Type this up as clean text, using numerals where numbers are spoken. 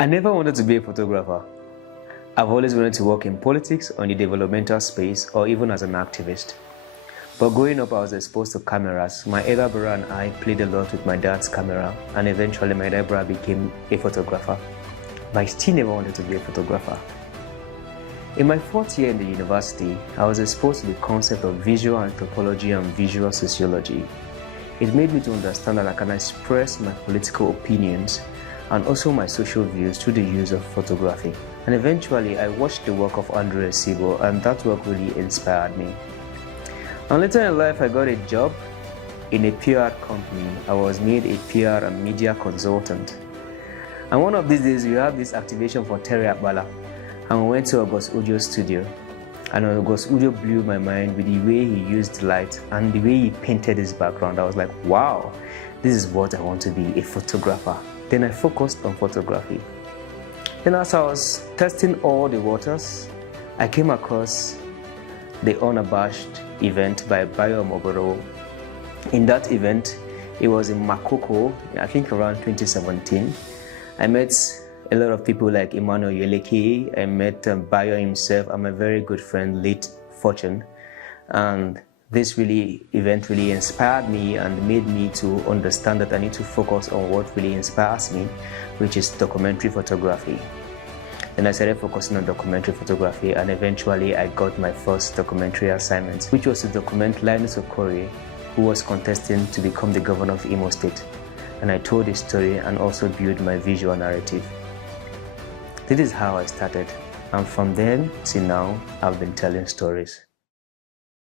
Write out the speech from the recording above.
I never wanted to be a photographer. I've always wanted to work in politics or in the developmental space or even as an activist. But growing up, I was exposed to cameras. My elder brother and I played a lot with my dad's camera, and eventually my elder brother became a photographer. But I still never wanted to be a photographer. In my fourth year in the university, I was exposed to the concept of visual anthropology and visual sociology. It made me to understand that I can express my political opinions and also my social views through the use of photography. And eventually, I watched the work of Esibo, and that work really inspired me. And later in life, I got a job in a PR company. I was made a PR and media consultant. And one of these days, we have this activation for Terry Akbala, and we went to Osodi's studio. And Osodi blew my mind with the way he used light and the way he painted his background. I was like, wow, this is what I want to be, a photographer. Then I focused on photography. Then as I was testing all the waters, I came across the Unabashed event by Bayo Mogoro. In that event, it was in Makoko, I think around 2017. I met a lot of people like Emmanuel Yeleke. I met Bayo himself and my very good friend, late Fortune. And this event really inspired me and made me to understand that I need to focus on what really inspires me, which is documentary photography. Then I started focusing on documentary photography, and eventually I got my first documentary assignment, which was to document Linus Okorie, who was contesting to become the governor of Imo State. And I told his story and also built my visual narrative. This is how I started, and from then till now, I've been telling stories.